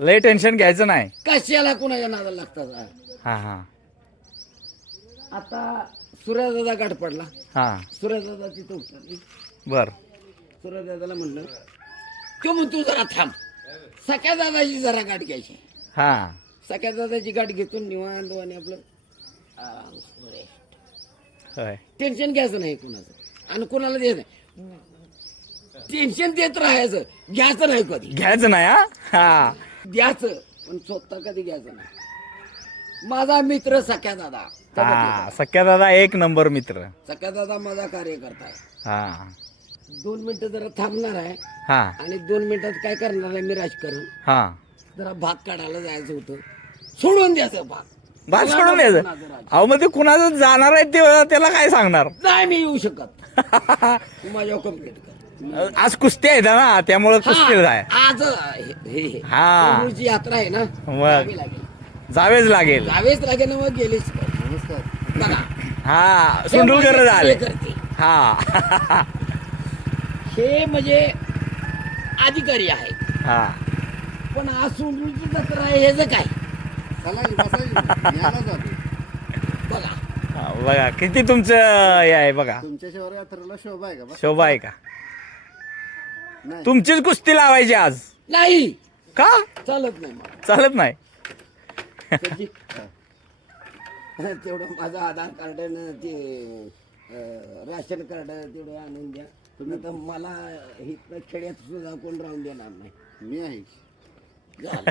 लय टेन्शन घ्यायचं नाही. कशाला कुणाच्या नादाला लागतात. हा हा आता सूर्यदादा गाठ पडला. हा सूर्यदादा तिथं उठला. बर सूर्यदादाला म्हणलं तो म्हणतो जरा थांब, सख्या दादाची जरा गाठ घ्यायची. हा सख्या दादाची गाठ घेतून निवांत आणि आपलं होय टेन्शन घ्यायचं नाही कुणाचं आणि कुणाला द्यायचं नाही. टेन्शन देत राहायचं, घ्यायचं नाही कधी. घ्यायचं नाही. हा हा द्यायचं पण स्वतः कधी घ्यायचं नाही. माझा मित्र सख्या दादा. हा सख्या दादा एक नंबर मित्र. सख्या दादा माझा कार्यकर्ता आहे. हा 2 मिनिटं जरा थांबणार आहे हा आणि 2 मिनिटात काय करणार आहे मी राजकारण. हा जरा भाग काढायला जायचं होतं, सोडून द्यायचं भाग. भात सोडून द्यायचं. अहो मग ते कुणाचं जाणार आहे ते त्याला काय सांगणार. नाही मी येऊ शकत. तू माझ्यावर कंप्लेंट कर. आज कुस्ती आहेत ना त्यामुळे कुस्ती आहे. आज हे हा. सोनूरची यात्रा आहे ना, मग. जावी लागेल. जावेच लागेल. जावेच लागेल ना, मग गेलीच. बघा हा सोंडूलकर झाले. करते हा हे म्हणजे अधिकारी आहे. हा पण आज सोंडूरची जत्रा आहे ह्याचं काय. बघा हा, बघा किती तुमचं हे आहे बघा. तुमच्या शहर यात्रेला शोभा आहे का बा? शोभा आहे का. नाही. तुमचीच कुस्ती लावायची आज. नाही का चालत नाही मला. चालत नाही. कधी- तेवढं माझं आधार कार्ड न ते राशन कार्ड तेवढं आणून द्या. तुम्ही तर मला इथं खेड्यात सुद्धा कोण राहून देणार नाही. मी आहे. झालं.